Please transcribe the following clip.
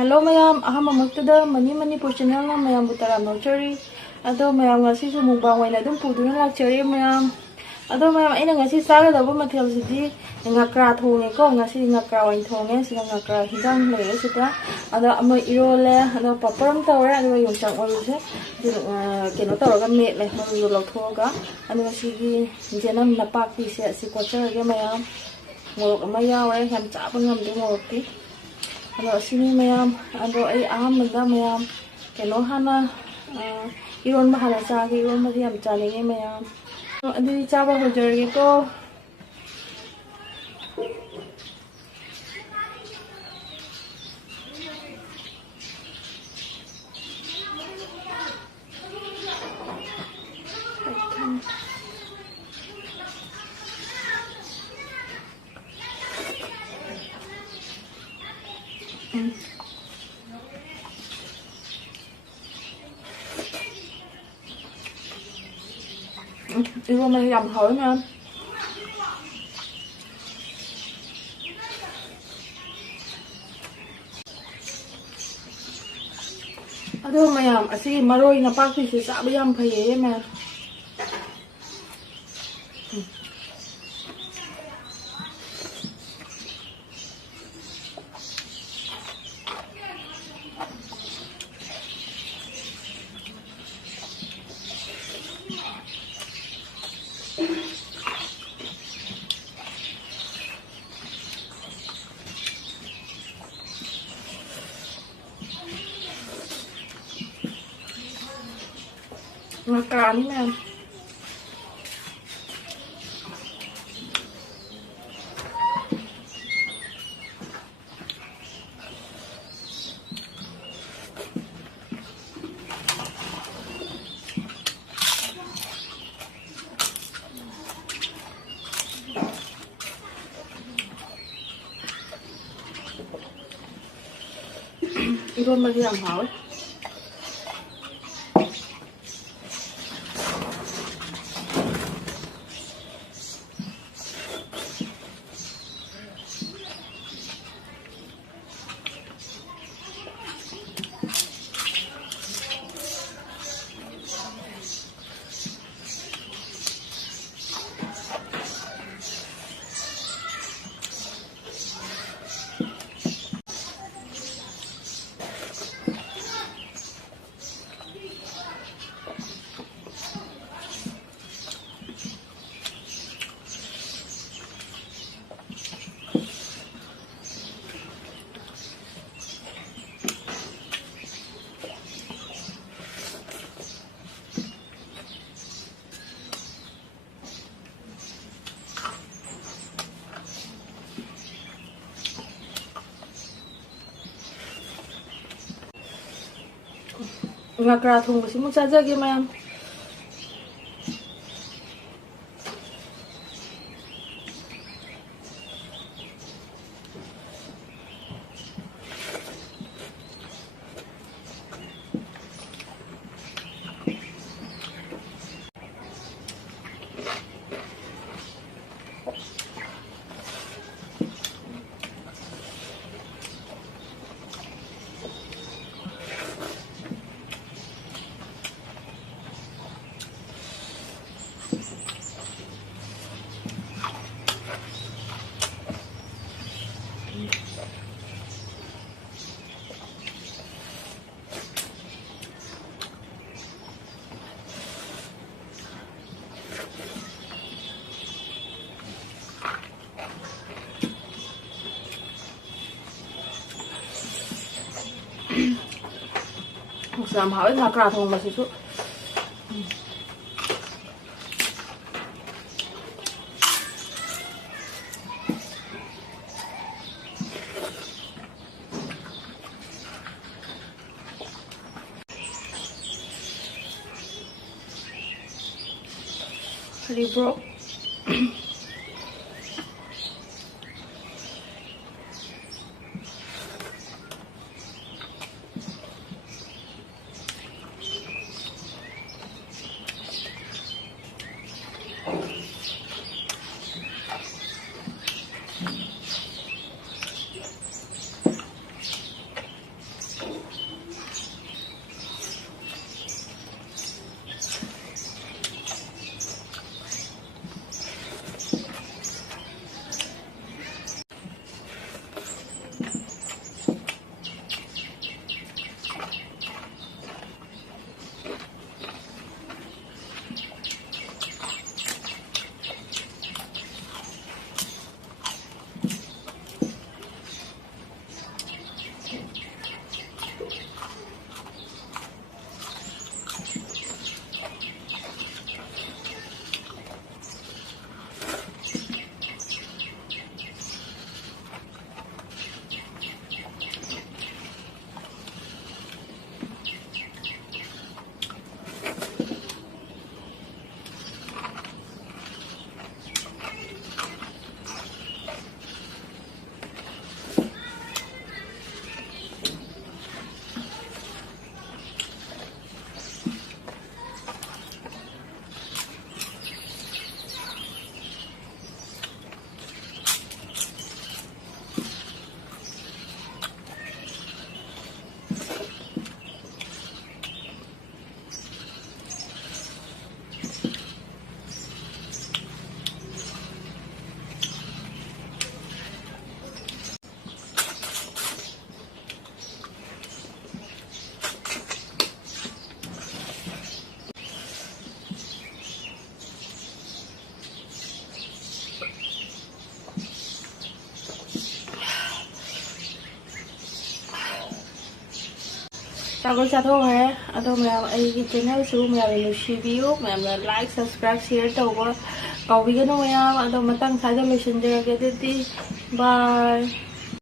Hello mayam, ahamamaktada mani Manipur channel na mayam butara nurturing. Ado mayam ngasi su mukbang waina dum puduna lakchari mayam. Ado mayam aina ngasi sagadaba mathel sidi ngakra thonge ko ngasi ngakra wain thonge sida ngakra hidang lege sida. Ado ama irole ado paparam tawra ado yongchang oluse keno tawra met le maru lokhoga ado sigi jenam napaki se si kocha ge mayam ngorok ama yawe ham cha bangam de ngorok Ano sini mayam, ano ay ahamda mayam, keno hana iron mahala sa iron madiyam chani mayam. Ano di chaba ho jorge to. Iron madiyam hỏi nha. Ado mayam asi maroi na pakti si sa bayam phaye ma. Ngakra ni mayam. Iron madiyam hỏi. Ngakra thong basi mu chaja ge mayam. Làm hỏi ngakra thong basi su. Bro. ꯆꯥꯛꯀꯣꯏ ꯆꯥꯊꯣꯛꯈ꯭ꯔꯦ ꯑꯗꯣ ꯃꯌꯥꯝ ꯑꯩꯒꯤ ꯆꯦꯅꯦꯜꯁꯨ ꯃꯌꯥꯝꯅ ꯅꯨꯡꯁꯤꯕꯤꯌꯨ ꯃꯌꯥꯝꯅ like subscribe ꯁꯤꯌꯔ ꯇꯧꯕ ꯀꯥꯎꯕꯤꯒꯅꯨ ꯃꯌꯥꯝ ꯑꯗꯣ ꯃꯇꯥꯡ ꯁ꯭ꯋꯥꯏꯗ ꯂꯣꯏꯁꯤꯟꯖꯔꯒꯦ ꯑꯗꯨꯗꯤ ꯕꯥꯏ